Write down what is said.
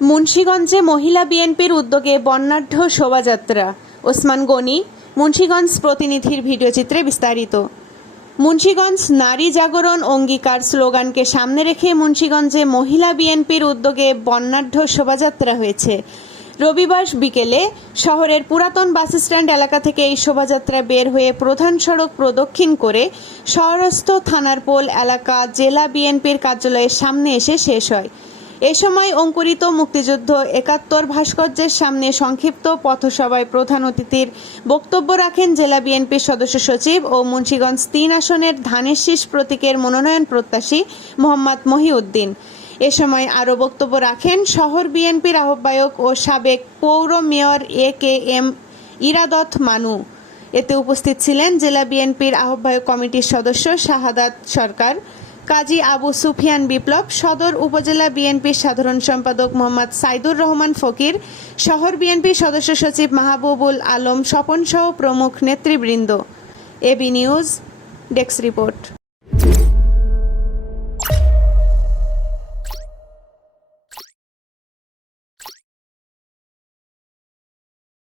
মুন্সিগঞ্জে মহিলা বিএনপির উদ্যোগে বর্ণাঢ্য শোভাযাত্রা। ওসমান গনি, মুন্সিগঞ্জ প্রতিনিধির ভিডিওচিত্রে বিস্তারিত। মুন্সিগঞ্জ নারী জাগরণ অঙ্গীকার স্লোগানকে সামনে রেখে মুন্সিগঞ্জে মহিলা বিএনপির উদ্যোগে বর্ণাঢ্য শোভাযাত্রা হয়েছে। রবিবার বিকেলে শহরের পুরাতন বাসস্ট্যান্ড এলাকা থেকে এই শোভাযাত্রা বের হয়ে প্রধান সড়ক প্রদক্ষিণ করে শহরস্থ থানার পোল এলাকা জেলা বিএনপির কার্যালয়ের সামনে এসে শেষ হয়। এ সময় অঙ্কুরিত মুক্তিযুদ্ধ ৭১ ভাস্কর্যের সামনে সংক্ষিপ্ত পথসভায় প্রধান অতিথির বক্তব্য রাখেন জেলা বিএনপির সদস্য সচিব ও মুন্সিগঞ্জ ৩ আসনের ধানের শীষ প্রতীকের মনোনয়ন প্রত্যাশী মোহাম্মদ মহিউদ্দিন। এ সময় আরও বক্তব্য রাখেন শহর বিএনপির আহ্বায়ক ও সাবেক পৌর মেয়র AKM ইরাদত মানু। এতে উপস্থিত ছিলেন জেলা বিএনপির আহ্বায়ক কমিটির সদস্য শাহাদাত সরকার, কাজী আবু সুফিয়ান বিপ্লব, সদর উপজেলা বিএনপির সাধারণ সম্পাদক মোহাম্মদ সাইদুর রহমান ফকির, শহর বিএনপির সদস্য সচিব মাহবুবুল আলম স্বপন সহ প্রমুখ নেতৃবৃন্দ। AB news desk report.